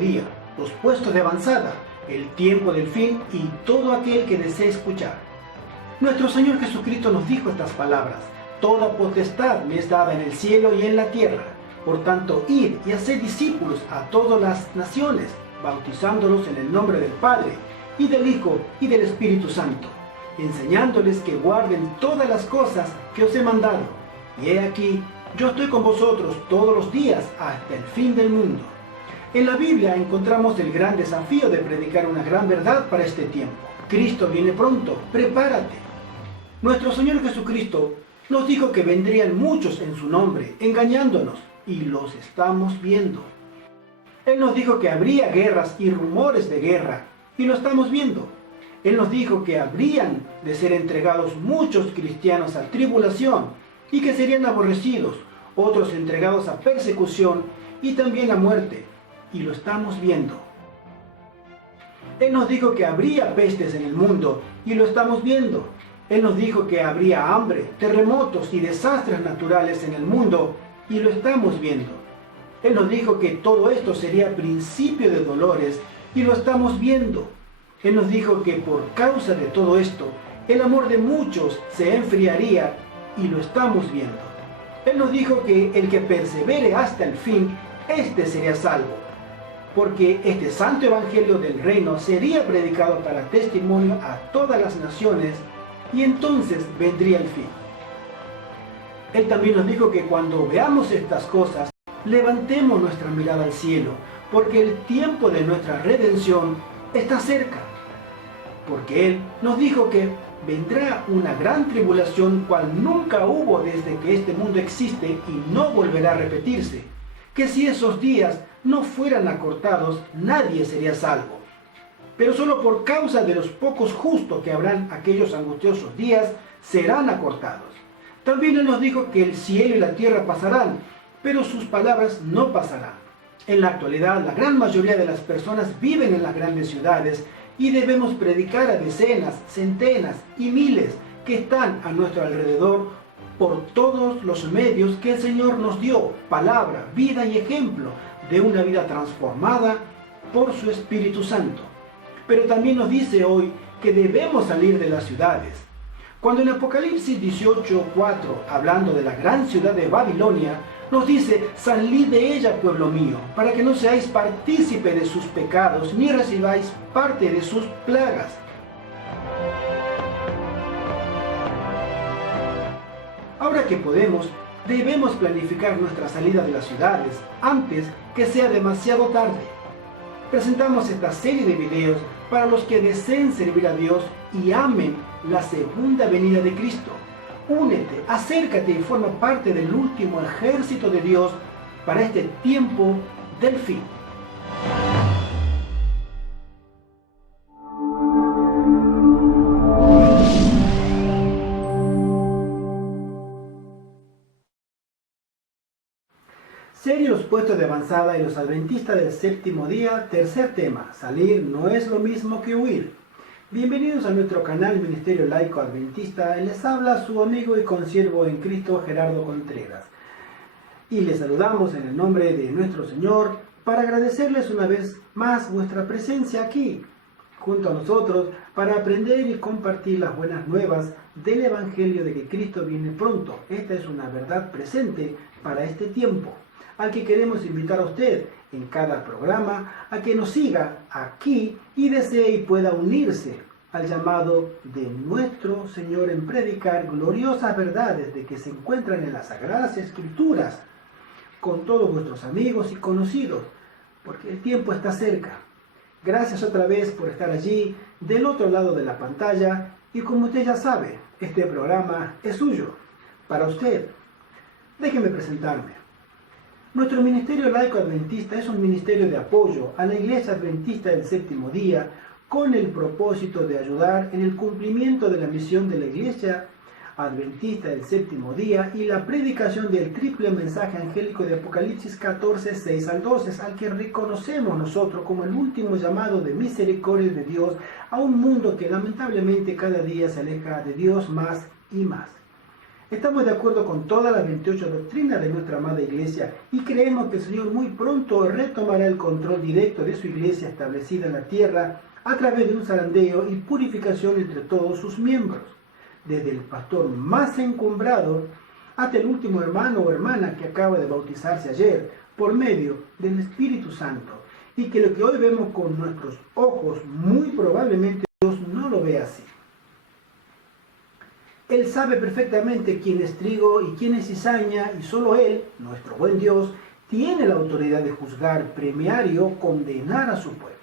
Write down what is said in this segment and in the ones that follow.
día, los puestos de avanzada, el tiempo del fin y todo aquel que desee escuchar. Nuestro Señor Jesucristo nos dijo estas palabras: toda potestad me es dada en el cielo y en la tierra. Por tanto, id y haced discípulos a todas las naciones, bautizándolos en el nombre del Padre, y del Hijo, y del Espíritu Santo, enseñándoles que guarden todas las cosas que os he mandado. Y he aquí, yo estoy con vosotros todos los días hasta el fin del mundo. En la Biblia encontramos el gran desafío de predicar una gran verdad para este tiempo. Cristo viene pronto, prepárate. Nuestro Señor Jesucristo nos dijo que vendrían muchos en su nombre, engañándonos, y los estamos viendo. Él nos dijo que habría guerras y rumores de guerra, y lo estamos viendo. Él nos dijo que habrían de ser entregados muchos cristianos a tribulación, y que serían aborrecidos, otros entregados a persecución y también a muerte, y lo estamos viendo. Él nos dijo que habría pestes en el mundo, y lo estamos viendo. Él nos dijo que habría hambre, terremotos y desastres naturales en el mundo, y lo estamos viendo. Él nos dijo que todo esto sería principio de dolores, y lo estamos viendo. Él nos dijo que por causa de todo esto, el amor de muchos se enfriaría, y lo estamos viendo. Él nos dijo que el que persevere hasta el fin, éste sería salvo, porque este santo evangelio del reino sería predicado para testimonio a todas las naciones, y entonces vendría el fin. Él también nos dijo que cuando veamos estas cosas, levantemos nuestra mirada al cielo, porque el tiempo de nuestra redención está cerca. Porque Él nos dijo que vendrá una gran tribulación cual nunca hubo desde que este mundo existe y no volverá a repetirse. Que si esos días no fueran acortados, nadie sería salvo. Pero solo por causa de los pocos justos que habrán aquellos angustiosos días, serán acortados. También Él nos dijo que el cielo y la tierra pasarán, pero sus palabras no pasarán. En la actualidad, la gran mayoría de las personas viven en las grandes ciudades y debemos predicar a decenas, centenas y miles que están a nuestro alrededor por todos los medios que el Señor nos dio, palabra, vida y ejemplo de una vida transformada por su Espíritu Santo. Pero también nos dice hoy que debemos salir de las ciudades. Cuando en Apocalipsis 18:4, hablando de la gran ciudad de Babilonia, nos dice: salid de ella, pueblo mío, para que no seáis partícipe de sus pecados, ni recibáis parte de sus plagas. Ahora que podemos, debemos planificar nuestra salida de las ciudades antes que sea demasiado tarde. Presentamos esta serie de videos para los que deseen servir a Dios y amen la segunda venida de Cristo. Únete, acércate y forma parte del último ejército de Dios para este tiempo del fin. Serie Los puestos de avanzada y los adventistas del séptimo día, tercer tema: salir no es lo mismo que huir. Bienvenidos a nuestro canal Ministerio Laico Adventista. Les habla su amigo y consiervo en Cristo, Gerardo Contreras. Y les saludamos en el nombre de nuestro Señor para agradecerles una vez más vuestra presencia aquí, junto a nosotros, para aprender y compartir las buenas nuevas del Evangelio de que Cristo viene pronto. Esta es una verdad presente para este tiempo, al que queremos invitar a usted en cada programa a que nos siga aquí y desee y pueda unirse al llamado de nuestro Señor en predicar gloriosas verdades de que se encuentran en las Sagradas Escrituras con todos vuestros amigos y conocidos, porque el tiempo está cerca. Gracias otra vez por estar allí del otro lado de la pantalla, y como usted ya sabe, este programa es suyo, para usted. Déjeme presentarme. Nuestro Ministerio Laico Adventista es un ministerio de apoyo a la Iglesia Adventista del Séptimo Día, con el propósito de ayudar en el cumplimiento de la misión de la Iglesia Adventista del Séptimo Día y la predicación del triple mensaje angélico de Apocalipsis 14, 6 al 12, al que reconocemos nosotros como el último llamado de misericordia de Dios a un mundo que lamentablemente cada día se aleja de Dios más y más. Estamos de acuerdo con todas las 28 doctrinas de nuestra amada Iglesia y creemos que el Señor muy pronto retomará el control directo de su Iglesia establecida en la tierra a través de un zarandeo y purificación entre todos sus miembros, desde el pastor más encumbrado hasta el último hermano o hermana que acaba de bautizarse ayer por medio del Espíritu Santo, y que lo que hoy vemos con nuestros ojos muy probablemente Dios no lo ve así. Él sabe perfectamente quién es trigo y quién es cizaña, y solo Él, nuestro buen Dios, tiene la autoridad de juzgar, premiar o condenar a su pueblo.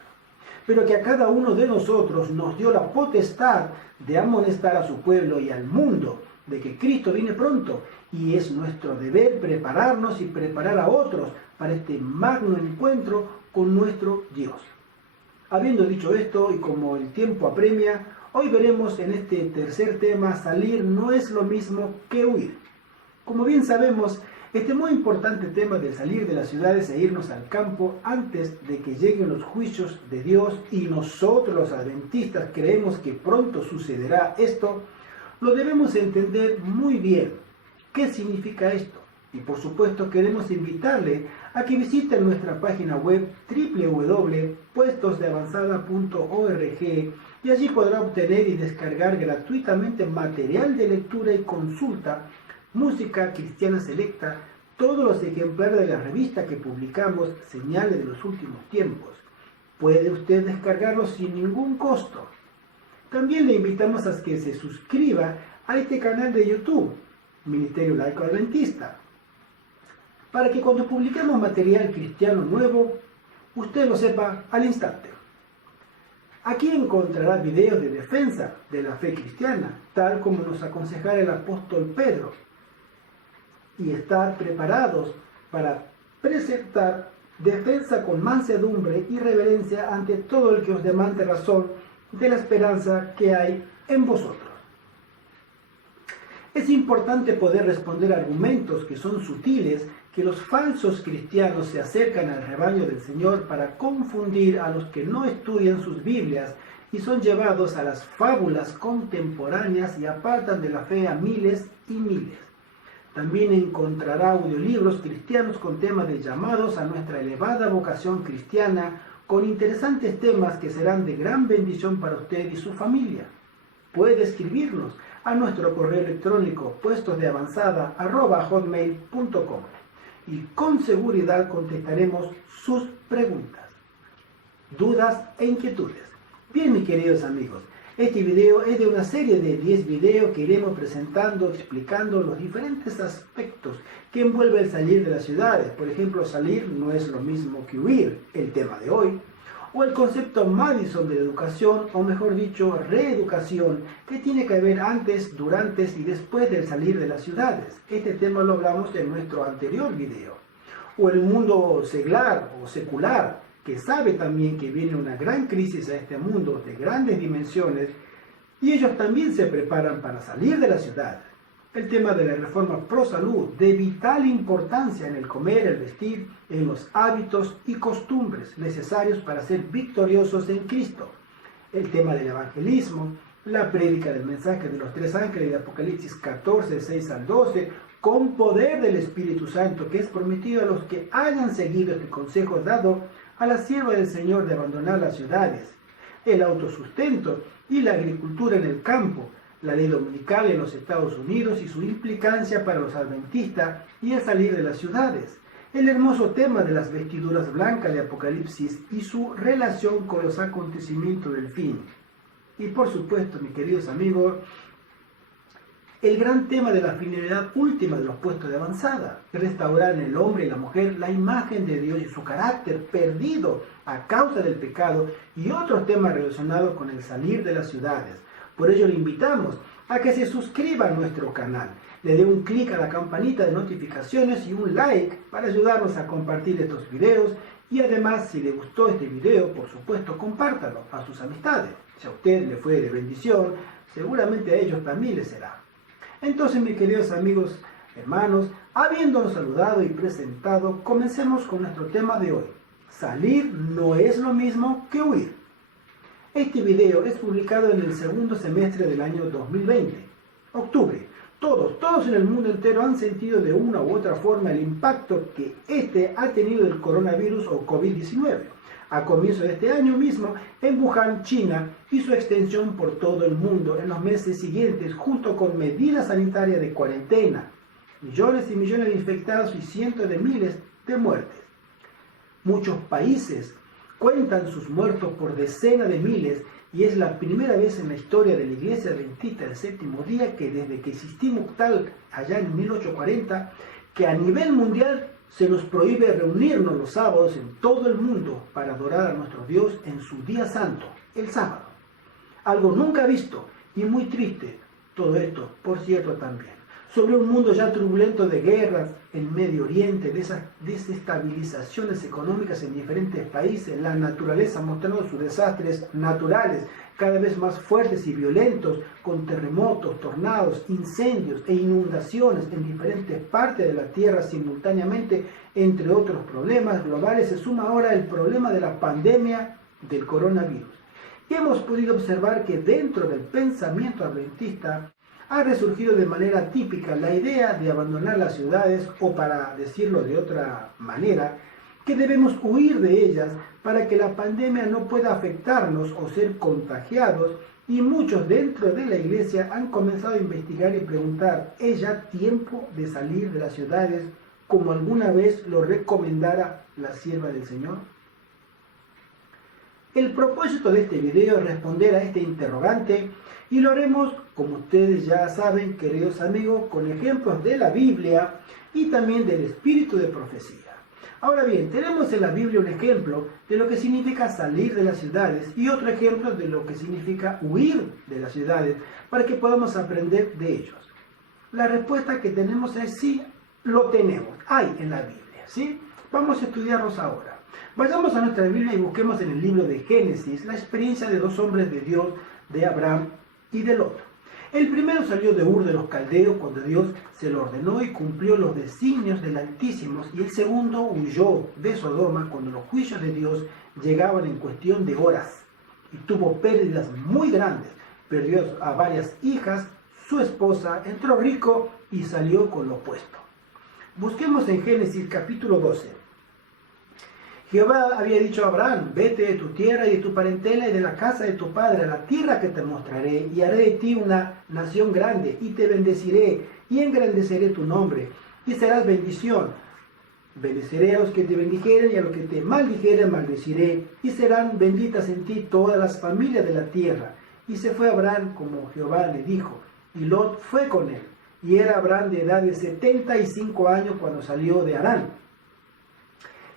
Pero que a cada uno de nosotros nos dio la potestad de amonestar a su pueblo y al mundo de que Cristo viene pronto, y es nuestro deber prepararnos y preparar a otros para este magno encuentro con nuestro Dios. Habiendo dicho esto, y como el tiempo apremia, hoy veremos en este tercer tema, salir no es lo mismo que huir. Como bien sabemos, este muy importante tema de salir de las ciudades e irnos al campo antes de que lleguen los juicios de Dios, y nosotros los adventistas creemos que pronto sucederá esto, lo debemos entender muy bien. ¿Qué significa esto? Y por supuesto queremos invitarle a que visite nuestra página web www.puestosdeavanzada.org, y allí podrá obtener y descargar gratuitamente material de lectura y consulta, música cristiana selecta, todos los ejemplares de la revista que publicamos, Señales de los Últimos Tiempos. Puede usted descargarlos sin ningún costo. También le invitamos a que se suscriba a este canal de YouTube, Ministerio Laico Adventista, para que cuando publiquemos material cristiano nuevo, usted lo sepa al instante. Aquí encontrará videos de defensa de la fe cristiana, tal como nos aconsejara el apóstol Pedro, y estar preparados para presentar defensa con mansedumbre y reverencia ante todo el que os demande razón de la esperanza que hay en vosotros. Es importante poder responder argumentos que son sutiles, que los falsos cristianos se acercan al rebaño del Señor para confundir a los que no estudian sus Biblias y son llevados a las fábulas contemporáneas y apartan de la fe a miles y miles. También encontrará audiolibros cristianos con temas de llamados a nuestra elevada vocación cristiana, con interesantes temas que serán de gran bendición para usted y su familia. Puede escribirnos a nuestro correo electrónico puestosdeavanzada@hotmail.com y con seguridad contestaremos sus preguntas, dudas e inquietudes. Bien, mis queridos amigos, este video es de una serie de 10 videos que iremos presentando, explicando los diferentes aspectos que envuelve el salir de las ciudades. Por ejemplo, salir no es lo mismo que huir, el tema de hoy. O el concepto Madison de la educación, o mejor dicho, reeducación, que tiene que haber antes, durante y después del salir de las ciudades. Este tema lo hablamos en nuestro anterior video. O el mundo seglar o secular, que sabe también que viene una gran crisis a este mundo de grandes dimensiones, y ellos también se preparan para salir de la ciudad. El tema de la reforma pro salud, de vital importancia en el comer, el vestir, en los hábitos y costumbres necesarios para ser victoriosos en Cristo. El tema del evangelismo, la prédica del mensaje de los 3 ángeles de Apocalipsis 14, 6 al 12, con poder del Espíritu Santo, que es prometido a los que hayan seguido este consejo dado a la sierva del Señor de abandonar las ciudades. El autosustento y la agricultura en el campo, la ley dominical en los Estados Unidos y su implicancia para los adventistas y el salir de las ciudades. El hermoso tema de las vestiduras blancas de Apocalipsis y su relación con los acontecimientos del fin. Y por supuesto, mis queridos amigos, el gran tema de la finalidad última de los puestos de avanzada, restaurar en el hombre y la mujer la imagen de Dios y su carácter perdido a causa del pecado, y otros temas relacionados con el salir de las ciudades. Por ello le invitamos a que se suscriba a nuestro canal, le dé un clic a la campanita de notificaciones y un like para ayudarnos a compartir estos videos, y además, si le gustó este video, por supuesto, compártalo a sus amistades. Si a usted le fue de bendición, seguramente a ellos también les será. Entonces, mis queridos amigos, hermanos, habiéndonos saludado y presentado, comencemos con nuestro tema de hoy. Salir no es lo mismo que huir. Este video es publicado en el segundo semestre del año 2020, octubre, Todos en el mundo entero han sentido de una u otra forma el impacto que este ha tenido el coronavirus o COVID-19. A comienzo de este año mismo, en Wuhan, China, y su extensión por todo el mundo en los meses siguientes, junto con medidas sanitarias de cuarentena, millones y millones de infectados y cientos de miles de muertes. Muchos países cuentan sus muertos por decenas de miles y es la primera vez en la historia de la Iglesia Adventista del Séptimo Día que desde que existimos tal allá en 1840, que a nivel mundial se nos prohíbe reunirnos los sábados en todo el mundo para adorar a nuestro Dios en su día santo, el sábado. Algo nunca visto y muy triste, todo esto, por cierto, también. Sobre un mundo ya turbulento de guerras en Medio Oriente, de esas desestabilizaciones económicas en diferentes países, la naturaleza mostrando sus desastres naturales cada vez más fuertes y violentos, con terremotos, tornados, incendios e inundaciones en diferentes partes de la Tierra simultáneamente, entre otros problemas globales, se suma ahora el problema de la pandemia del coronavirus. Y hemos podido observar que dentro del pensamiento adventista ha resurgido de manera típica la idea de abandonar las ciudades, o para decirlo de otra manera, que debemos huir de ellas para que la pandemia no pueda afectarnos o ser contagiados, y muchos dentro de la iglesia han comenzado a investigar y preguntar, ¿es ya tiempo de salir de las ciudades como alguna vez lo recomendara la sierva del Señor? El propósito de este video es responder a este interrogante y lo haremos, como ustedes ya saben, queridos amigos, con ejemplos de la Biblia y también del espíritu de profecía. Ahora bien, tenemos en la Biblia un ejemplo de lo que significa salir de las ciudades y otro ejemplo de lo que significa huir de las ciudades para que podamos aprender de ellos. La respuesta que tenemos es sí, lo tenemos, hay en la Biblia, ¿sí? Vamos a estudiarlos ahora. Vayamos a nuestra Biblia y busquemos en el libro de Génesis la experiencia de dos hombres de Dios, de Abraham y de Lot. El primero salió de Ur de los Caldeos cuando Dios se lo ordenó y cumplió los designios del Altísimo, y el segundo huyó de Sodoma cuando los juicios de Dios llegaban en cuestión de horas y tuvo pérdidas muy grandes. Perdió a varias hijas, su esposa, entró rico y salió con lo opuesto. Busquemos en Génesis capítulo 12. Jehová había dicho a Abraham, vete de tu tierra y de tu parentela y de la casa de tu padre a la tierra que te mostraré, y haré de ti una nación grande, y te bendeciré, y engrandeceré tu nombre, y serás bendición. Bendeciré a los que te bendijeren, y a los que te maldijeren maldeciré, y serán benditas en ti todas las familias de la tierra. Y se fue Abraham como Jehová le dijo, y Lot fue con él, y era Abraham de edad de 75 años cuando salió de Harán.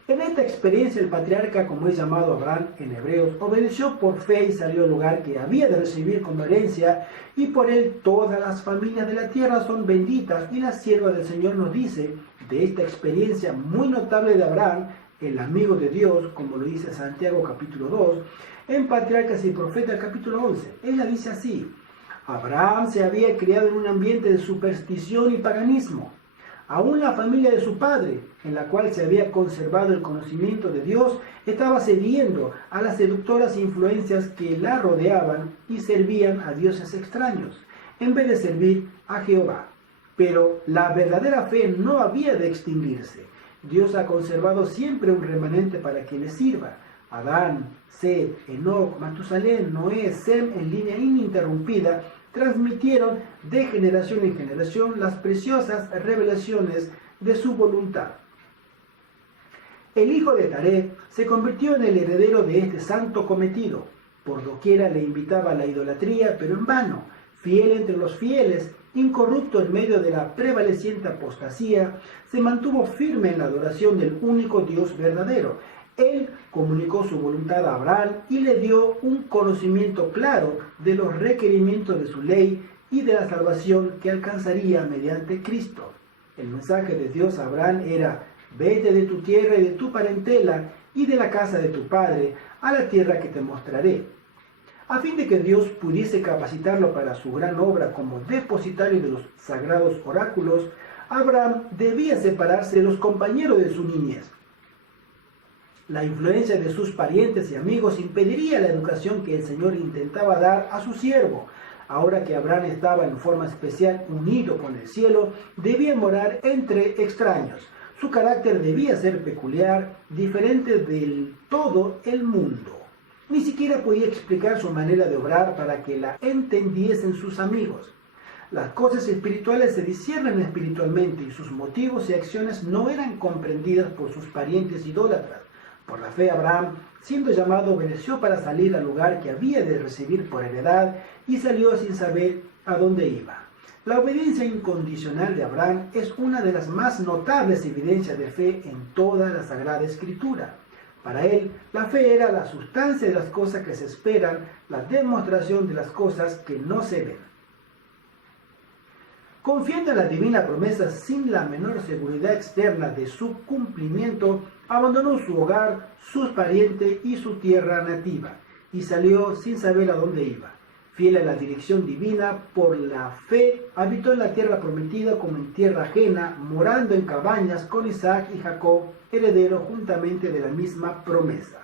En esta experiencia el patriarca, como es llamado Abraham en Hebreos, obedeció por fe y salió al lugar que había de recibir como herencia, y por él todas las familias de la tierra son benditas. Y la sierva del Señor nos dice de esta experiencia muy notable de Abraham, el amigo de Dios, como lo dice Santiago capítulo 2, en Patriarcas y Profetas capítulo 11. Ella dice así: Abraham se había criado en un ambiente de superstición y paganismo. Aún la familia de su padre, en la cual se había conservado el conocimiento de Dios, estaba cediendo a las seductoras influencias que la rodeaban y servían a dioses extraños, en vez de servir a Jehová. Pero la verdadera fe no había de extinguirse. Dios ha conservado siempre un remanente para que le sirva. Adán, Set, Enoc, Matusalén, Noé, Sem, en línea ininterrumpida, transmitieron de generación en generación las preciosas revelaciones de su voluntad. El hijo de Taré se convirtió en el heredero de este santo cometido. Por doquiera le invitaba a la idolatría, pero en vano. Fiel entre los fieles, incorrupto en medio de la prevaleciente apostasía, se mantuvo firme en la adoración del único Dios verdadero. Él comunicó su voluntad a Abraham y le dio un conocimiento claro de los requerimientos de su ley y de la salvación que alcanzaría mediante Cristo. El mensaje de Dios a Abraham era: vete de tu tierra y de tu parentela y de la casa de tu padre a la tierra que te mostraré. A fin de que Dios pudiese capacitarlo para su gran obra como depositario de los sagrados oráculos, Abraham debía separarse de los compañeros de su niñez. La influencia de sus parientes y amigos impediría la educación que el Señor intentaba dar a su siervo. Ahora que Abraham estaba en forma especial unido con el cielo, debía morar entre extraños. Su carácter debía ser peculiar, diferente del todo el mundo. Ni siquiera podía explicar su manera de obrar para que la entendiesen sus amigos. Las cosas espirituales se disciernen espiritualmente y sus motivos y acciones no eran comprendidas por sus parientes idólatras. Por la fe, Abraham, siendo llamado, obedeció para salir al lugar que había de recibir por heredad y salió sin saber a dónde iba. La obediencia incondicional de Abraham es una de las más notables evidencias de fe en toda la Sagrada Escritura. Para él, la fe era la sustancia de las cosas que se esperan, la demostración de las cosas que no se ven. Confiando en la divina promesa sin la menor seguridad externa de su cumplimiento, abandonó su hogar, sus parientes y su tierra nativa, y salió sin saber a dónde iba. Fiel a la dirección divina, por la fe habitó en la tierra prometida como en tierra ajena, morando en cabañas con Isaac y Jacob, herederos juntamente de la misma promesa.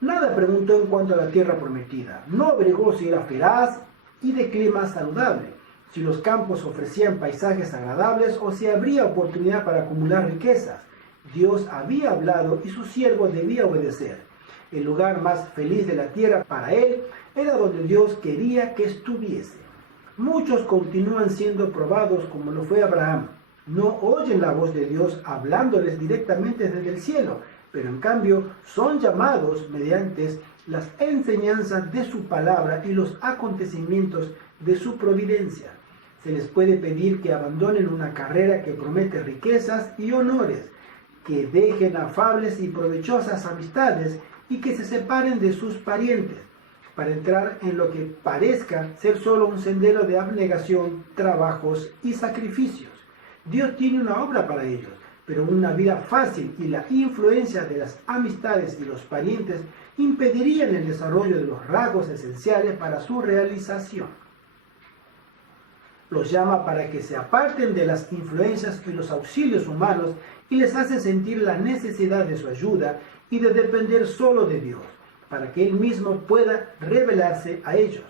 Nada preguntó en cuanto a la tierra prometida. No averiguó si era feraz y de clima saludable, si los campos ofrecían paisajes agradables o si habría oportunidad para acumular riquezas. Dios había hablado y su siervo debía obedecer. El lugar más feliz de la tierra para él era donde Dios quería que estuviese. Muchos continúan siendo probados como lo fue Abraham. No oyen la voz de Dios hablándoles directamente desde el cielo, pero en cambio son llamados mediante las enseñanzas de su palabra y los acontecimientos de su providencia. Se les puede pedir que abandonen una carrera que promete riquezas y honores, que dejen afables y provechosas amistades y que se separen de sus parientes, para entrar en lo que parezca ser solo un sendero de abnegación, trabajos y sacrificios. Dios tiene una obra para ellos, pero una vida fácil y la influencia de las amistades y los parientes impedirían el desarrollo de los rasgos esenciales para su realización. Los llama para que se aparten de las influencias y los auxilios humanos y les hace sentir la necesidad de su ayuda y de depender solo de Dios, para que Él mismo pueda revelarse a ellos.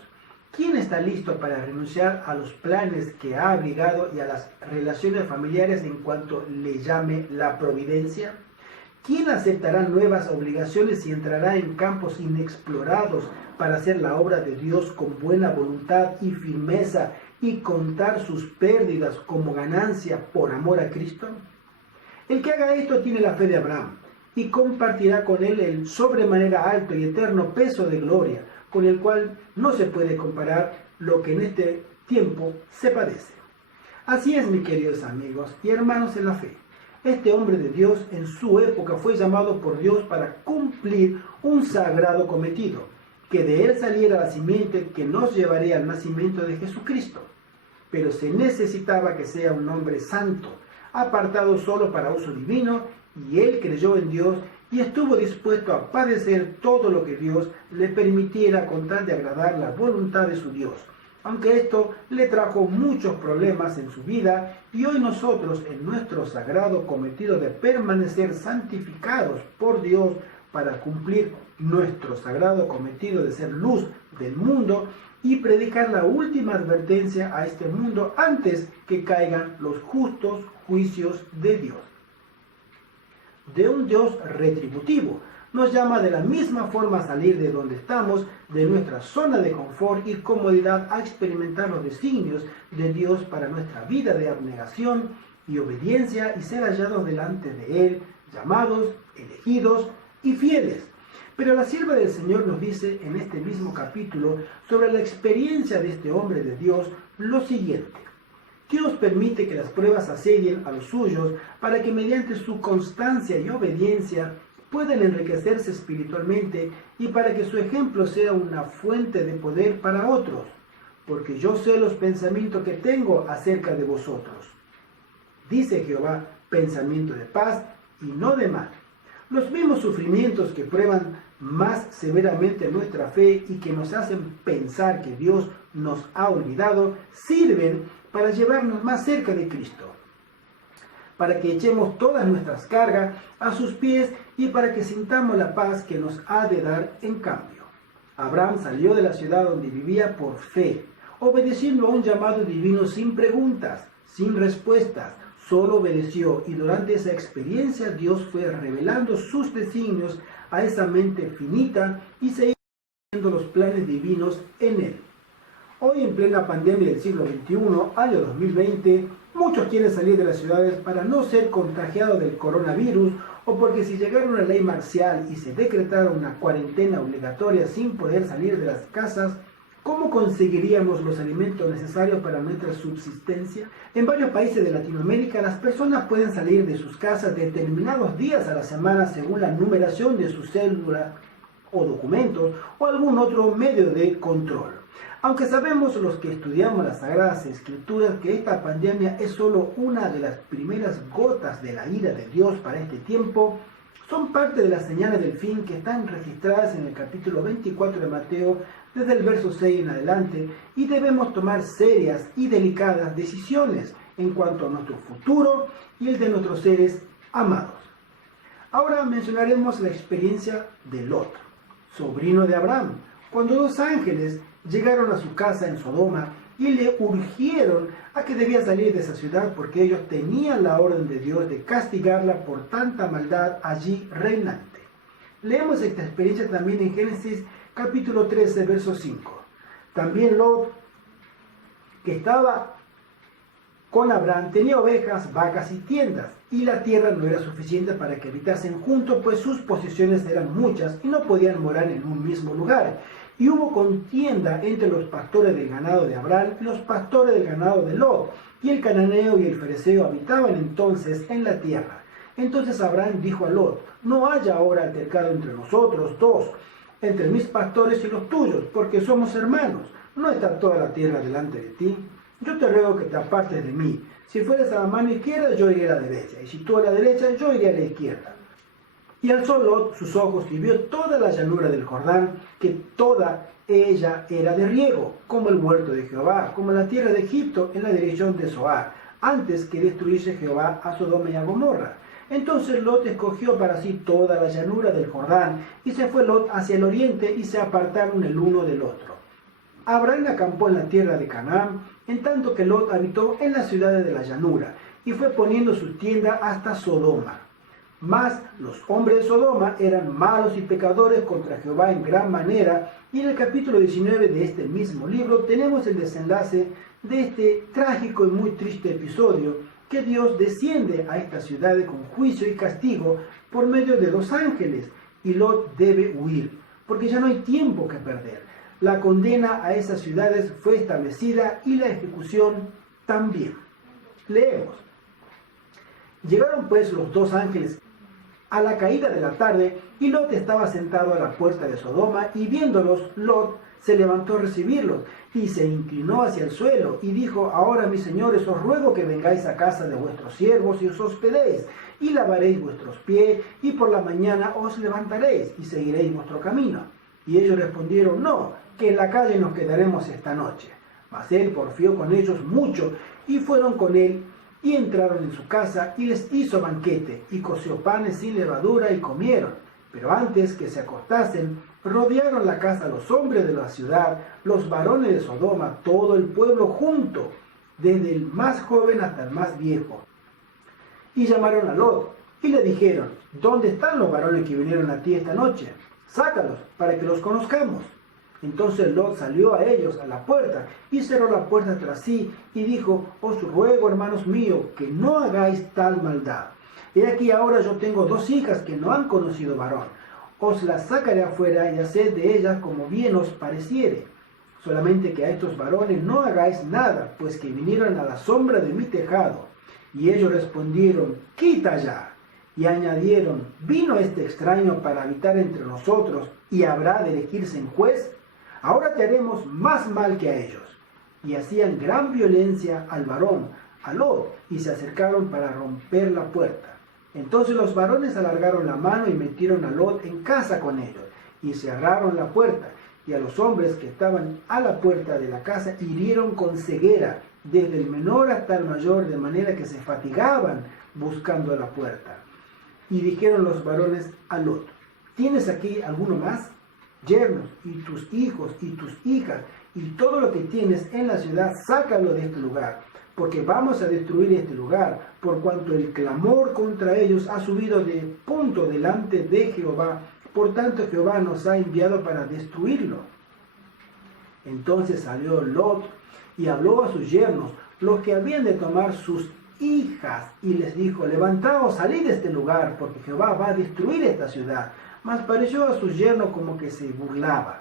¿Quién está listo para renunciar a los planes que ha abrigado y a las relaciones familiares en cuanto le llame la providencia? ¿Quién aceptará nuevas obligaciones y entrará en campos inexplorados para hacer la obra de Dios con buena voluntad y firmeza y contar sus pérdidas como ganancia por amor a Cristo? El que haga esto tiene la fe de Abraham y compartirá con él el sobremanera alto y eterno peso de gloria, con el cual no se puede comparar lo que en este tiempo se padece. Así es, mis queridos amigos y hermanos en la fe. Este hombre de Dios en su época fue llamado por Dios para cumplir un sagrado cometido, que de él saliera la simiente que nos llevaría al nacimiento de Jesucristo. Pero se necesitaba que sea un hombre santo, apartado solo para uso divino, y él creyó en Dios y estuvo dispuesto a padecer todo lo que Dios le permitiera con tal de agradar la voluntad de su Dios, aunque esto le trajo muchos problemas en su vida, y hoy nosotros en nuestro sagrado cometido de permanecer santificados por Dios para cumplir nuestro sagrado cometido de ser luz del mundo y predicar la última advertencia a este mundo antes que caigan los justos juicios de Dios. De un Dios retributivo. Nos llama de la misma forma a salir de donde estamos, de nuestra zona de confort y comodidad, a experimentar los designios de Dios para nuestra vida de abnegación y obediencia y ser hallados delante de Él, llamados, elegidos y fieles. Pero la sierva del Señor nos dice en este mismo capítulo sobre la experiencia de este hombre de Dios lo siguiente. Dios permite que las pruebas asedien a los suyos para que mediante su constancia y obediencia puedan enriquecerse espiritualmente y para que su ejemplo sea una fuente de poder para otros, porque yo sé los pensamientos que tengo acerca de vosotros, dice Jehová, pensamiento de paz y no de mal. Los mismos sufrimientos que prueban más severamente nuestra fe y que nos hacen pensar que Dios nos ha olvidado, sirven para llevarnos más cerca de Cristo, para que echemos todas nuestras cargas a sus pies y para que sintamos la paz que nos ha de dar en cambio. Abraham salió de la ciudad donde vivía por fe, obedeciendo a un llamado divino sin preguntas, sin respuestas. Solo obedeció, y durante esa experiencia Dios fue revelando sus designios a esa mente finita y se iban haciendo los planes divinos en él. Hoy, en plena pandemia del siglo XXI, año 2020, muchos quieren salir de las ciudades para no ser contagiados del coronavirus, o porque si llegara una ley marcial y se decretara una cuarentena obligatoria sin poder salir de las casas, ¿cómo conseguiríamos los alimentos necesarios para nuestra subsistencia? En varios países de Latinoamérica, las personas pueden salir de sus casas determinados días a la semana según la numeración de su cédula o documentos o algún otro medio de control. Aunque sabemos los que estudiamos las Sagradas Escrituras que esta pandemia es solo una de las primeras gotas de la ira de Dios para este tiempo, son parte de las señales del fin que están registradas en el capítulo 24 de Mateo, desde el verso 6 en adelante, y debemos tomar serias y delicadas decisiones en cuanto a nuestro futuro y el de nuestros seres amados. Ahora mencionaremos la experiencia de Lot, sobrino de Abraham, cuando dos ángeles llegaron a su casa en Sodoma y le urgieron a que debía salir de esa ciudad porque ellos tenían la orden de Dios de castigarla por tanta maldad allí reinante. Leemos esta experiencia también en Génesis capítulo 13, verso 5. También Lot, que estaba con Abraham, tenía ovejas, vacas y tiendas, y la tierra no era suficiente para que habitasen juntos, pues sus posesiones eran muchas y no podían morar en un mismo lugar. Y hubo contienda entre los pastores del ganado de Abraham y los pastores del ganado de Lot, y el cananeo y el fereceo habitaban entonces en la tierra. Entonces Abraham dijo a Lot: no haya ahora altercado entre nosotros dos, entre mis pastores y los tuyos, porque somos hermanos. ¿No está toda la tierra delante de ti? Yo te ruego que te apartes de mí. Si fueres a la mano izquierda, yo iré a la derecha, y si tú a la derecha, yo iré a la izquierda. Y alzó Lot sus ojos y vio toda la llanura del Jordán, que toda ella era de riego, como el huerto de Jehová, como la tierra de Egipto en la dirección de Zoar, antes que destruyese Jehová a Sodoma y a Gomorra. Entonces Lot escogió para sí toda la llanura del Jordán, y se fue Lot hacia el oriente, y se apartaron el uno del otro. Abraham acampó en la tierra de Canaán, en tanto que Lot habitó en las ciudades de la llanura, y fue poniendo su tienda hasta Sodoma. Mas los hombres de Sodoma eran malos y pecadores contra Jehová en gran manera, y en el capítulo 19 de este mismo libro tenemos el desenlace de este trágico y muy triste episodio, que Dios desciende a estas ciudades con juicio y castigo por medio de dos ángeles, y Lot debe huir, porque ya no hay tiempo que perder. La condena a esas ciudades fue establecida y la ejecución también. Leemos: llegaron pues los dos ángeles a la caída de la tarde, y Lot estaba sentado a la puerta de Sodoma, y viéndolos, Lot se levantó a recibirlos, y se inclinó hacia el suelo, y dijo: ahora, mis señores, os ruego que vengáis a casa de vuestros siervos, y os hospedéis, y lavaréis vuestros pies, y por la mañana os levantaréis, y seguiréis vuestro camino. Y ellos respondieron: no, que en la calle nos quedaremos esta noche. Mas él porfió con ellos mucho, y fueron con él, y entraron en su casa, y les hizo banquete, y coció panes sin levadura, y comieron. Pero antes que se acostasen, rodearon la casa los hombres de la ciudad, los varones de Sodoma, todo el pueblo junto, desde el más joven hasta el más viejo. Y llamaron a Lot, y le dijeron: ¿dónde están los varones que vinieron a ti esta noche? Sácalos, para que los conozcamos. Entonces Lot salió a ellos a la puerta, y cerró la puerta tras sí, y dijo: os ruego, hermanos míos, que no hagáis tal maldad. He aquí ahora yo tengo dos hijas que no han conocido varón. Os las sacaré afuera, y haced de ellas como bien os pareciere. Solamente que a estos varones no hagáis nada, pues que vinieron a la sombra de mi tejado. Y ellos respondieron: quita ya. Y añadieron: ¿vino este extraño para habitar entre nosotros, y habrá de elegirse en juez? Ahora te haremos más mal que a ellos. Y hacían gran violencia al varón, a Lot, y se acercaron para romper la puerta. Entonces los varones alargaron la mano y metieron a Lot en casa con ellos, y cerraron la puerta. Y a los hombres que estaban a la puerta de la casa hirieron con ceguera, desde el menor hasta el mayor, de manera que se fatigaban buscando la puerta. Y dijeron los varones a Lot: ¿tienes aquí alguno más? yernos y tus hijos y tus hijas y todo lo que tienes en la ciudad, sácalo de este lugar, porque vamos a destruir este lugar, por cuanto el clamor contra ellos ha subido de punto delante de Jehová. Por tanto, Jehová nos ha enviado para destruirlo. Entonces salió Lot y habló a sus yernos, los que habían de tomar sus hijas, y les dijo: levantaos, salid de este lugar, porque Jehová va a destruir esta ciudad. Mas pareció a sus yernos como que se burlaba.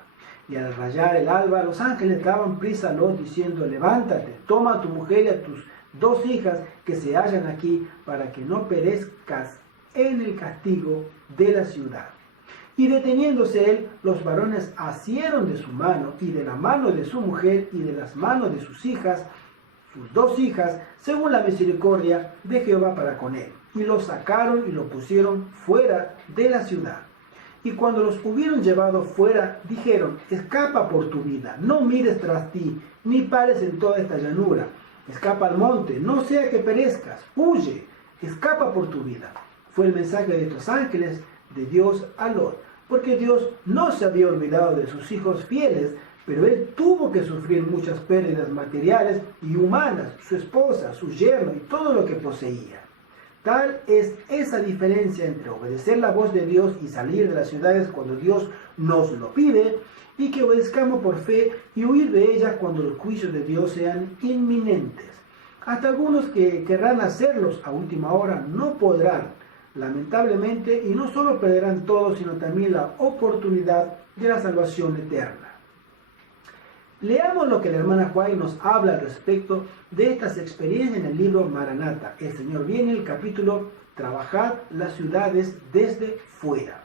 Y al rayar el alba, los ángeles daban prisa a Lot, diciendo: levántate, toma a tu mujer y a tus 2 hijas que se hallan aquí, para que no perezcas en el castigo de la ciudad. Y deteniéndose él, los varones asieron de su mano, y de la mano de su mujer, y de las manos de sus hijas, sus 2 hijas, según la misericordia de Jehová para con él. Y los sacaron y lo pusieron fuera de la ciudad. Y cuando los hubieron llevado fuera, dijeron: escapa por tu vida, no mires tras ti, ni pares en toda esta llanura. Escapa al monte, no sea que perezcas, huye, escapa por tu vida. Fue el mensaje de estos ángeles de Dios a Lot, porque Dios no se había olvidado de sus hijos fieles, pero él tuvo que sufrir muchas pérdidas materiales y humanas, su esposa, su yerno y todo lo que poseía. Tal es esa diferencia entre obedecer la voz de Dios y salir de las ciudades cuando Dios nos lo pide, y que obedezcamos por fe y huir de ellas cuando los juicios de Dios sean inminentes. Hasta algunos que querrán hacerlos a última hora no podrán, lamentablemente, y no solo perderán todo, sino también la oportunidad de la salvación eterna. Leamos lo que la hermana White nos habla al respecto de estas experiencias en el libro Maranata. El Señor viene, el capítulo Trabajad las ciudades desde fuera.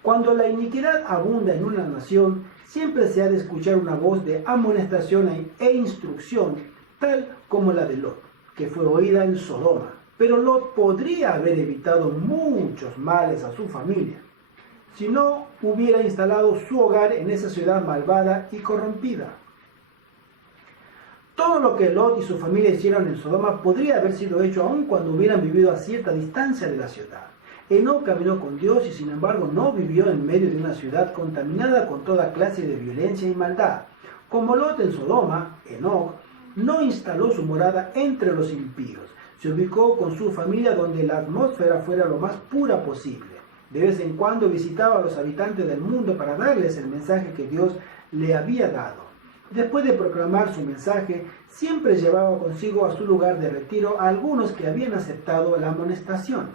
Cuando la iniquidad abunda en una nación, siempre se ha de escuchar una voz de amonestación e instrucción, tal como la de Lot, que fue oída en Sodoma. Pero Lot podría haber evitado muchos males a su familia si no hubiera instalado su hogar en esa ciudad malvada y corrompida. Todo lo que Lot y su familia hicieron en Sodoma podría haber sido hecho aun cuando hubieran vivido a cierta distancia de la ciudad. Enoc caminó con Dios y sin embargo no vivió en medio de una ciudad contaminada con toda clase de violencia y maldad. Como Lot en Sodoma, Enoc no instaló su morada entre los impíos. Se ubicó con su familia donde la atmósfera fuera lo más pura posible. De vez en cuando visitaba a los habitantes del mundo para darles el mensaje que Dios le había dado. Después de proclamar su mensaje, siempre llevaba consigo a su lugar de retiro a algunos que habían aceptado la amonestación.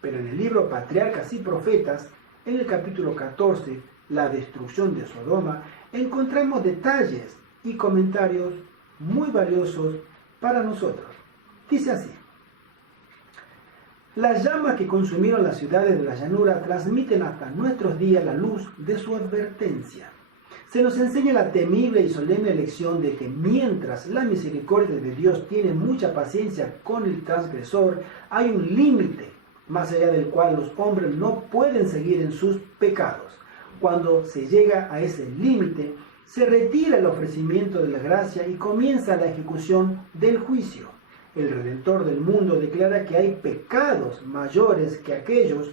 Pero en el libro Patriarcas y Profetas, en el capítulo 14, la destrucción de Sodoma, encontramos detalles y comentarios muy valiosos para nosotros. Dice así: las llamas que consumieron las ciudades de la llanura transmiten hasta nuestros días la luz de su advertencia. Se nos enseña la temible y solemne lección de que mientras la misericordia de Dios tiene mucha paciencia con el transgresor, hay un límite más allá del cual los hombres no pueden seguir en sus pecados. Cuando se llega a ese límite, se retira el ofrecimiento de la gracia y comienza la ejecución del juicio. El Redentor del mundo declara que hay pecados mayores que aquellos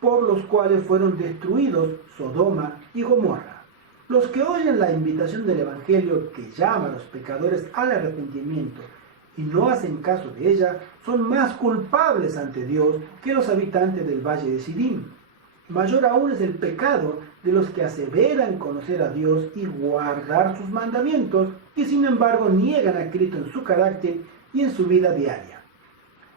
por los cuales fueron destruidos Sodoma y Gomorra. Los que oyen la invitación del Evangelio que llama a los pecadores al arrepentimiento y no hacen caso de ella, son más culpables ante Dios que los habitantes del valle de Sidim. Mayor aún es el pecado de los que aseveran conocer a Dios y guardar sus mandamientos, y sin embargo niegan a Cristo en su carácter y en su vida diaria.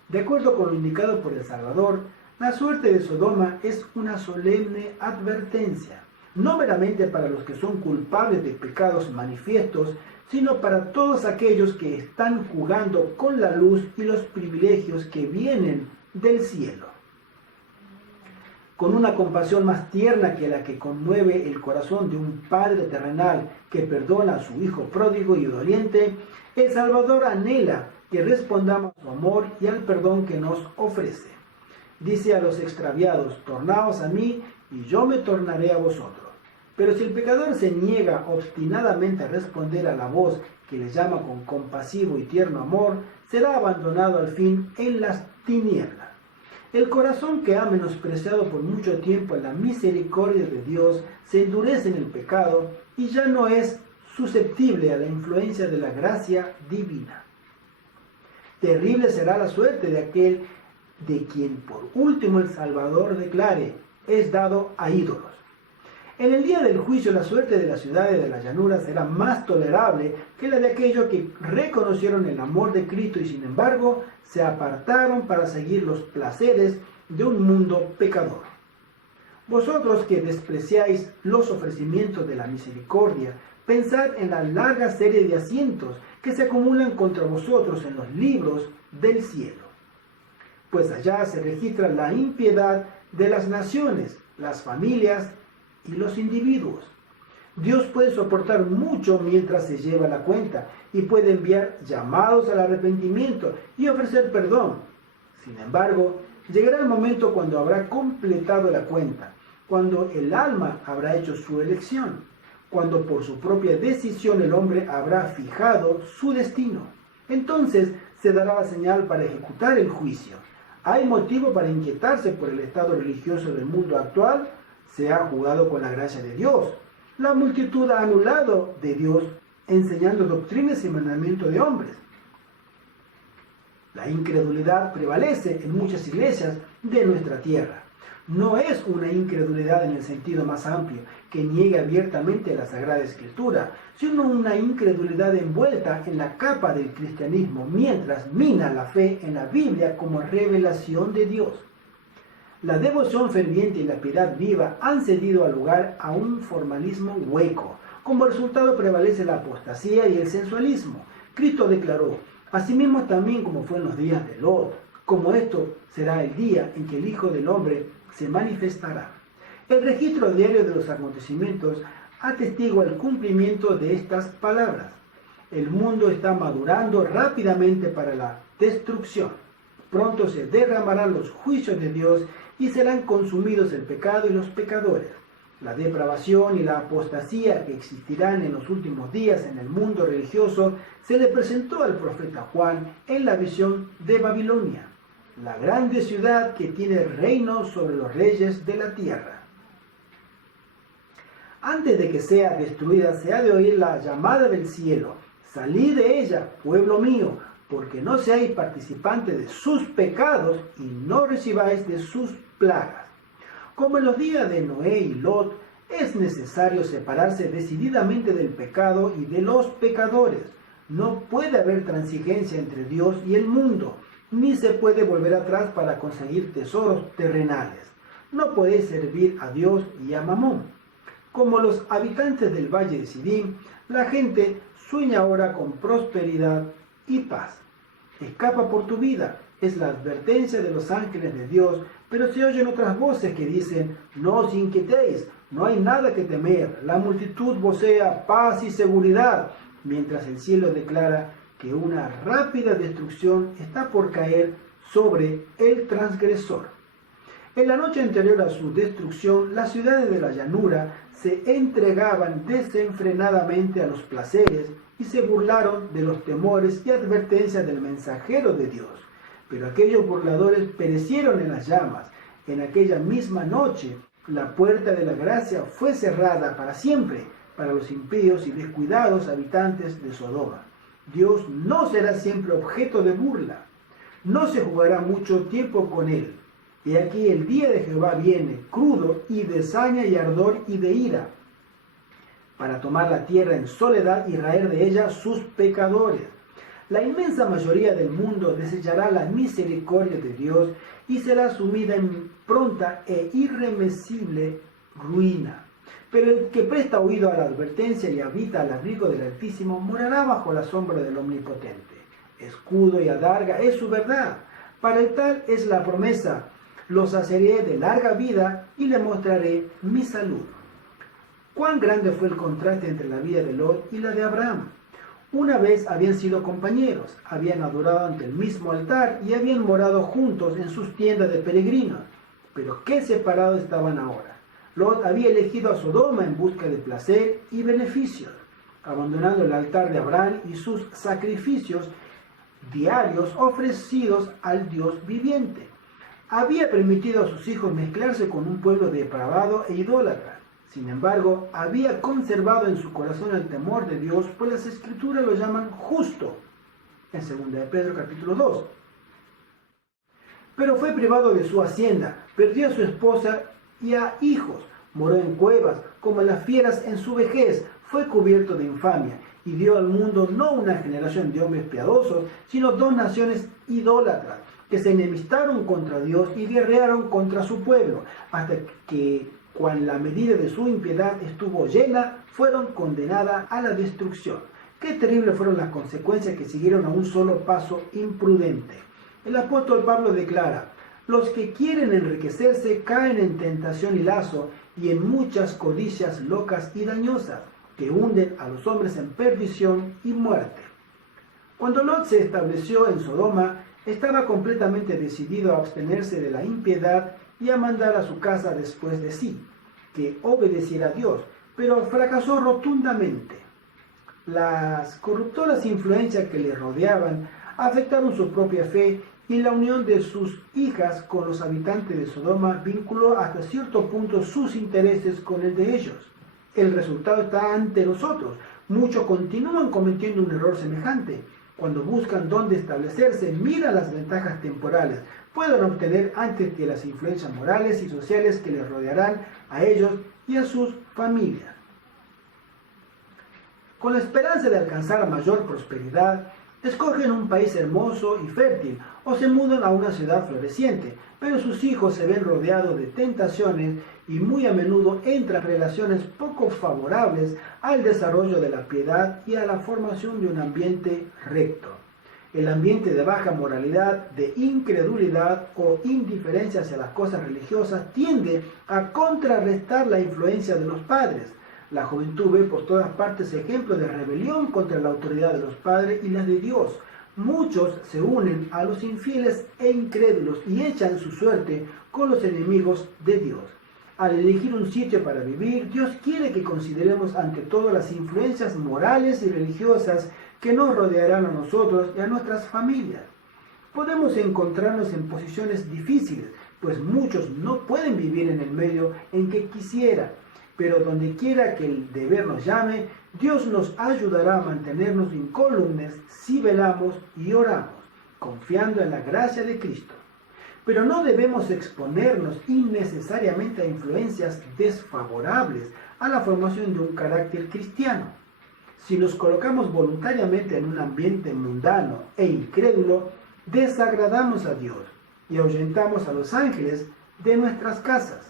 De acuerdo con lo indicado por el Salvador, la suerte de Sodoma es una solemne advertencia, no meramente para los que son culpables de pecados manifiestos, sino para todos aquellos que están jugando con la luz y los privilegios que vienen del cielo. Con una compasión más tierna que la que conmueve el corazón de un padre terrenal que perdona a su hijo pródigo y doliente, el Salvador anhela que respondamos a su amor y al perdón que nos ofrece. Dice a los extraviados: tornaos a mí y yo me tornaré a vosotros. Pero si el pecador se niega obstinadamente a responder a la voz que le llama con compasivo y tierno amor, será abandonado al fin en las tinieblas. El corazón que ha menospreciado por mucho tiempo la misericordia de Dios se endurece en el pecado y ya no es susceptible a la influencia de la gracia divina. Terrible será la suerte de aquel de quien por último el Salvador declare: es dado a ídolos. En el día del juicio la suerte de las ciudades de la llanura será más tolerable que la de aquellos que reconocieron el amor de Cristo y sin embargo se apartaron para seguir los placeres de un mundo pecador. Vosotros que despreciáis los ofrecimientos de la misericordia, pensad en la larga serie de asientos que se acumulan contra vosotros en los libros del cielo. Pues allá se registra la impiedad de las naciones, las familias y los individuos. Dios puede soportar mucho mientras se lleva la cuenta y puede enviar llamados al arrepentimiento y ofrecer perdón. Sin embargo, llegará el momento cuando habrá completado la cuenta, cuando el alma habrá hecho su elección, cuando por su propia decisión el hombre habrá fijado su destino. Entonces se dará la señal para ejecutar el juicio. ¿Hay motivo para inquietarse por el estado religioso del mundo actual? Se ha jugado con la gracia de Dios. La multitud ha anulado de Dios, enseñando doctrinas y mandamientos de hombres. La incredulidad prevalece en muchas iglesias de nuestra tierra. No es una incredulidad en el sentido más amplio, que niegue abiertamente la Sagrada Escritura, sino una incredulidad envuelta en la capa del cristianismo, mientras mina la fe en la Biblia como revelación de Dios. La devoción ferviente y la piedad viva han cedido lugar a un formalismo hueco. Como resultado prevalece la apostasía y el sensualismo. Cristo declaró: asimismo también como fue en los días de Lot, como esto será el día en que el Hijo del Hombre se manifestará. El registro diario de los acontecimientos atestigua el cumplimiento de estas palabras. El mundo está madurando rápidamente para la destrucción. Pronto se derramarán los juicios de Dios y serán consumidos el pecado y los pecadores. La depravación y la apostasía que existirán en los últimos días en el mundo religioso se le presentó al profeta Juan en la visión de Babilonia, la grande ciudad que tiene reino sobre los reyes de la tierra. Antes de que sea destruida, se ha de oír la llamada del cielo: salid de ella, pueblo mío, porque no seáis participantes de sus pecados y no recibáis de sus plagas. Como en los días de Noé y Lot, es necesario separarse decididamente del pecado y de los pecadores. No puede haber transigencia entre Dios y el mundo, ni se puede volver atrás para conseguir tesoros terrenales. No podéis servir a Dios y a Mamón. Como los habitantes del valle de Sidim, la gente sueña ahora con prosperidad y paz. Escapa por tu vida, es la advertencia de los ángeles de Dios, pero se oyen otras voces que dicen: no os inquietéis, no hay nada que temer. La multitud vocea paz y seguridad, mientras el cielo declara que una rápida destrucción está por caer sobre el transgresor. En la noche anterior a su destrucción, las ciudades de la llanura se entregaban desenfrenadamente a los placeres y se burlaron de los temores y advertencias del mensajero de Dios. Pero aquellos burladores perecieron en las llamas. En aquella misma noche, la puerta de la gracia fue cerrada para siempre para los impíos y descuidados habitantes de Sodoma. Dios no será siempre objeto de burla. No se jugará mucho tiempo con él. Y aquí el día de Jehová viene, crudo y de saña y ardor y de ira, para tomar la tierra en soledad y raer de ella sus pecadores. La inmensa mayoría del mundo desechará la misericordia de Dios y será sumida en pronta e irremisible ruina. Pero el que presta oído a la advertencia y habita al abrigo del Altísimo morará bajo la sombra del Omnipotente. Escudo y adarga es su verdad. Para el tal es la promesa: lo saciaré de larga vida y le mostraré mi salud. Cuán grande fue el contraste entre la vida de Lot y la de Abraham. Una vez habían sido compañeros, habían adorado ante el mismo altar y habían morado juntos en sus tiendas de peregrinos. Pero qué separados estaban ahora. Lot había elegido a Sodoma en busca de placer y beneficios, abandonando el altar de Abraham y sus sacrificios diarios ofrecidos al Dios viviente. había permitido a sus hijos mezclarse con un pueblo depravado e idólatra. Sin embargo, había conservado en su corazón el temor de Dios, pues las Escrituras lo llaman justo, en 2 de Pedro capítulo 2. Pero fue privado de su hacienda, perdió a su esposa y a hijos, moró en cuevas, como las fieras en su vejez, fue cubierto de infamia, y dio al mundo no una generación de hombres piadosos, sino 2 naciones idólatras, que se enemistaron contra Dios y guerrearon contra su pueblo, hasta que, cuando la medida de su impiedad estuvo llena, fueron condenadas a la destrucción. Qué terribles fueron las consecuencias que siguieron a un solo paso imprudente. El apóstol Pablo declara: los que quieren enriquecerse caen en tentación y lazo, y en muchas codicias locas y dañosas, que hunden a los hombres en perdición y muerte. Cuando Lot se estableció en Sodoma, estaba completamente decidido a abstenerse de la impiedad y a mandar a su casa después de sí, que obedeciera a Dios, pero fracasó rotundamente. Las corruptoras influencias que le rodeaban afectaron su propia fe, y la unión de sus hijas con los habitantes de Sodoma vinculó hasta cierto punto sus intereses con el de ellos. El resultado está ante nosotros. Muchos continúan cometiendo un error semejante. Cuando buscan dónde establecerse, miran las ventajas temporales pueden obtener antes que las influencias morales y sociales que les rodearán a ellos y a sus familias. Con la esperanza de alcanzar mayor prosperidad, escogen un país hermoso y fértil o se mudan a una ciudad floreciente, pero sus hijos se ven rodeados de tentaciones y muy a menudo entran relaciones poco favorables al desarrollo de la piedad y a la formación de un ambiente recto. El ambiente de baja moralidad, de incredulidad o indiferencia hacia las cosas religiosas tiende a contrarrestar la influencia de los padres. La juventud ve por todas partes ejemplos de rebelión contra la autoridad de los padres y la de Dios. Muchos se unen a los infieles e incrédulos y echan su suerte con los enemigos de Dios. Al elegir un sitio para vivir, Dios quiere que consideremos ante todo las influencias morales y religiosas que nos rodearán a nosotros y a nuestras familias. Podemos encontrarnos en posiciones difíciles, pues muchos no pueden vivir en el medio en que quisieran. Pero donde quiera que el deber nos llame, Dios nos ayudará a mantenernos incólumes si velamos y oramos, confiando en la gracia de Cristo. Pero no debemos exponernos innecesariamente a influencias desfavorables a la formación de un carácter cristiano. Si nos colocamos voluntariamente en un ambiente mundano e incrédulo, desagradamos a Dios y ahuyentamos a los ángeles de nuestras casas.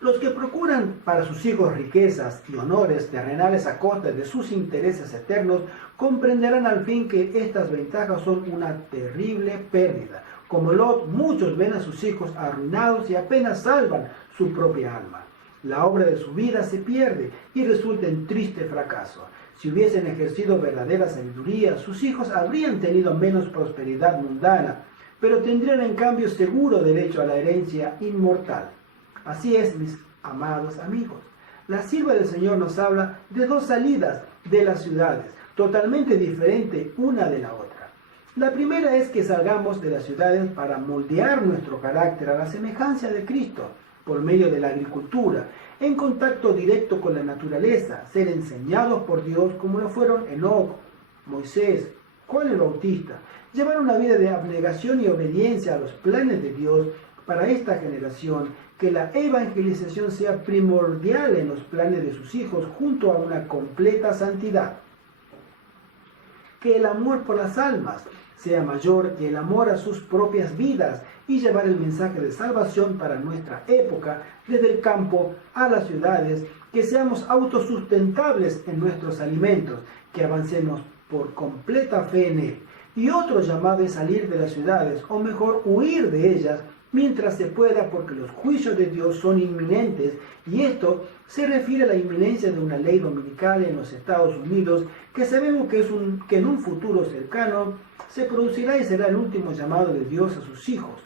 Los que procuran para sus hijos riquezas y honores terrenales a costa de sus intereses eternos comprenderán al fin que estas ventajas son una terrible pérdida. Como Lot, muchos ven a sus hijos arruinados y apenas salvan su propia alma. La obra de su vida se pierde y resulta en triste fracaso. Si hubiesen ejercido verdadera sabiduría, sus hijos habrían tenido menos prosperidad mundana, pero tendrían en cambio seguro derecho a la herencia inmortal. Así es, mis amados amigos. La sierva del Señor nos habla de 2 salidas de las ciudades, totalmente diferentes una de la otra. La primera es que salgamos de las ciudades para moldear nuestro carácter a la semejanza de Cristo, por medio de la agricultura, en contacto directo con la naturaleza, ser enseñados por Dios como lo fueron Enoc, Moisés, Juan el Bautista, llevar una vida de abnegación y obediencia a los planes de Dios para esta generación, que la evangelización sea primordial en los planes de sus hijos junto a una completa santidad. Que el amor por las almas sea mayor que el amor a sus propias vidas y llevar el mensaje de salvación para nuestra época desde el campo a las ciudades, que seamos autosustentables en nuestros alimentos, que avancemos por completa fe en Él. Y otro llamado es salir de las ciudades, o mejor huir de ellas, mientras se pueda, porque los juicios de Dios son inminentes, y esto se refiere a la inminencia de una ley dominical en los Estados Unidos, que sabemos que en un futuro cercano se producirá y será el último llamado de Dios a sus hijos.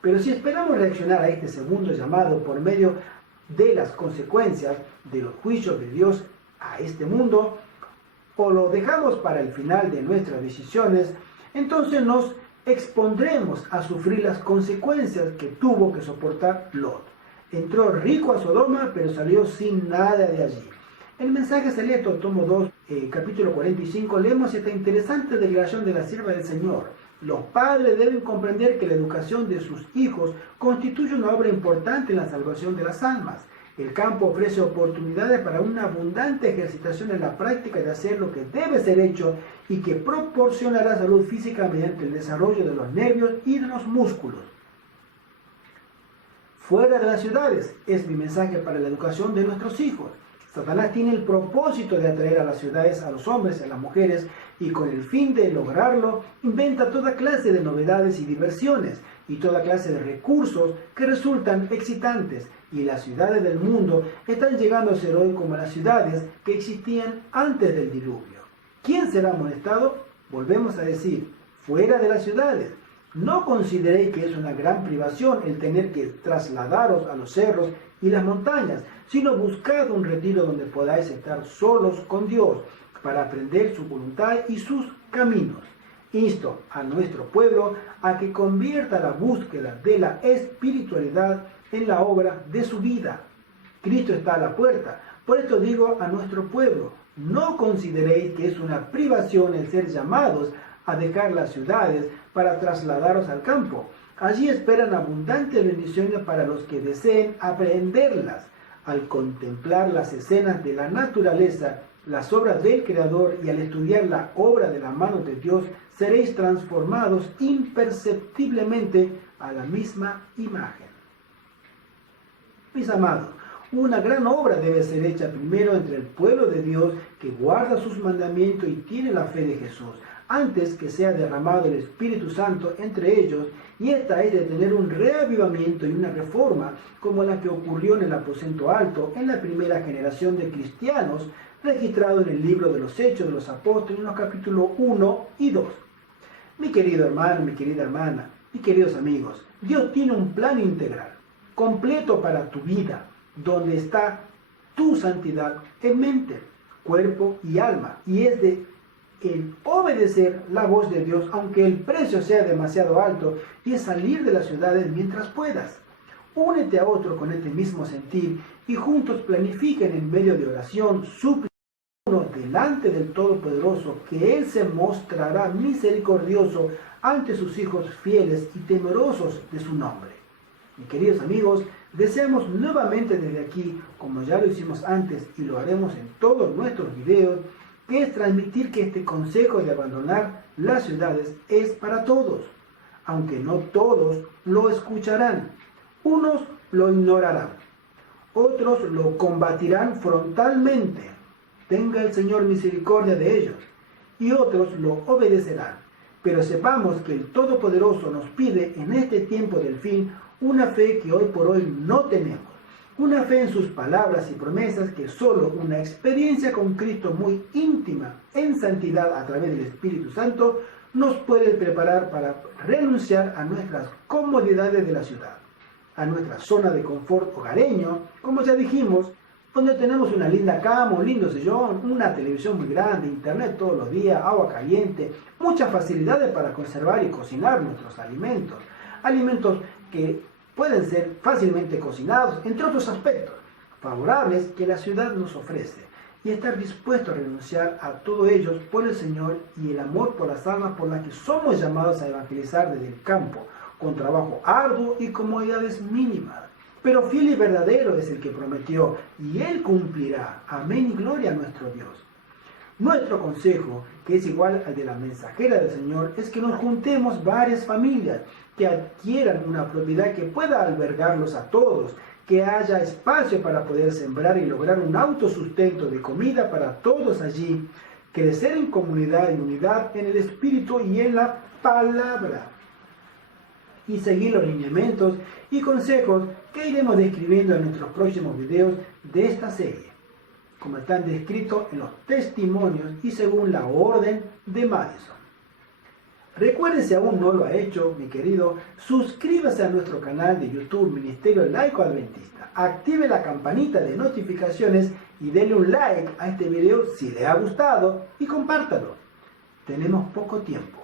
Pero si esperamos reaccionar a este segundo llamado por medio de las consecuencias de los juicios de Dios a este mundo, o lo dejamos para el final de nuestras decisiones, entonces nos expondremos a sufrir las consecuencias que tuvo que soportar Lot. Entró rico a Sodoma, pero salió sin nada de allí. En el mensaje selecto, tomo 2, capítulo 45, leemos esta interesante declaración de la sierva del Señor. Los padres deben comprender que la educación de sus hijos constituye una obra importante en la salvación de las almas. El campo ofrece oportunidades para una abundante ejercitación en la práctica de hacer lo que debe ser hecho y que proporcionará salud física mediante el desarrollo de los nervios y de los músculos. Fuera de las ciudades es mi mensaje para la educación de nuestros hijos. Satanás tiene el propósito de atraer a las ciudades a los hombres y a las mujeres y con el fin de lograrlo inventa toda clase de novedades y diversiones y toda clase de recursos que resultan excitantes, y las ciudades del mundo están llegando a ser hoy como las ciudades que existían antes del diluvio. ¿Quién será amonestado? Volvemos a decir, fuera de las ciudades. No consideréis que es una gran privación el tener que trasladaros a los cerros y las montañas, sino buscad un retiro donde podáis estar solos con Dios para aprender su voluntad y sus caminos. Insto a nuestro pueblo a que convierta la búsqueda de la espiritualidad en la obra de su vida. Cristo está a la puerta. Por esto digo a nuestro pueblo, no consideréis que es una privación el ser llamados a dejar las ciudades para trasladaros al campo. Allí esperan abundantes bendiciones para los que deseen aprenderlas. Al contemplar las escenas de la naturaleza, las obras del Creador y al estudiar la obra de la mano de Dios, seréis transformados imperceptiblemente a la misma imagen. Mis amados, una gran obra debe ser hecha primero entre el pueblo de Dios que guarda sus mandamientos y tiene la fe de Jesús, antes que sea derramado el Espíritu Santo entre ellos, y esta es de tener un reavivamiento y una reforma como la que ocurrió en el aposento alto en la primera generación de cristianos, registrado en el libro de los Hechos de los Apóstoles en los capítulos 1 y 2. Mi querido hermano, mi querida hermana, mis queridos amigos, Dios tiene un plan integral, completo para tu vida, donde está tu santidad en mente, cuerpo y alma, y es de el obedecer la voz de Dios, aunque el precio sea demasiado alto, y es salir de las ciudades mientras puedas. Únete a otro con este mismo sentir y juntos planifiquen en medio de oración, súplica delante del Todopoderoso, que Él se mostrará misericordioso ante sus hijos fieles y temerosos de su nombre. Mis queridos amigos, deseamos nuevamente desde aquí, como ya lo hicimos antes y lo haremos en todos nuestros videos, que es transmitir que este consejo de abandonar las ciudades es para todos, aunque no todos lo escucharán. Unos lo ignorarán, otros lo combatirán frontalmente, tenga el Señor misericordia de ellos, y otros lo obedecerán. Pero sepamos que el Todopoderoso nos pide en este tiempo del fin una fe que hoy por hoy no tenemos. Una fe en sus palabras y promesas que solo una experiencia con Cristo muy íntima en santidad a través del Espíritu Santo nos puede preparar para renunciar a nuestras comodidades de la ciudad, a nuestra zona de confort hogareño, como ya dijimos, donde tenemos una linda cama, un lindo sillón, una televisión muy grande, internet todos los días, agua caliente, muchas facilidades para conservar y cocinar nuestros alimentos. Alimentos que pueden ser fácilmente cocinados, entre otros aspectos favorables que la ciudad nos ofrece, y estar dispuesto a renunciar a todo ello por el Señor y el amor por las almas por las que somos llamados a evangelizar desde el campo, con trabajo arduo y comodidades mínimas. Pero fiel y verdadero es el que prometió, y Él cumplirá. Amén y gloria a nuestro Dios. Nuestro consejo, que es igual al de la mensajera del Señor, es que nos juntemos varias familias, que adquieran una propiedad que pueda albergarlos a todos, que haya espacio para poder sembrar y lograr un autosustento de comida para todos allí, crecer en comunidad y unidad en el Espíritu y en la palabra, y seguir los lineamientos y consejos que iremos describiendo en nuestros próximos videos de esta serie, como están descritos en los testimonios y según la orden de Madison. Recuerde, si aún no lo ha hecho, mi querido, suscríbase a nuestro canal de YouTube Ministerio Laico Adventista, active la campanita de notificaciones y denle un like a este video si le ha gustado y compártalo. Tenemos poco tiempo.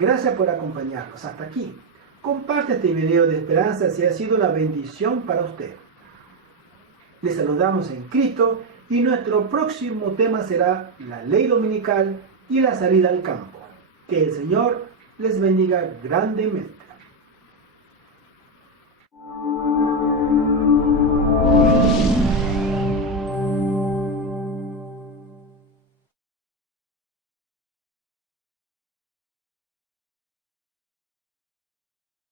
Gracias por acompañarnos hasta aquí. Comparte este video de esperanza si ha sido una bendición para usted. Les saludamos en Cristo y nuestro próximo tema será la ley dominical y la salida al campo. Que el Señor les bendiga grandemente.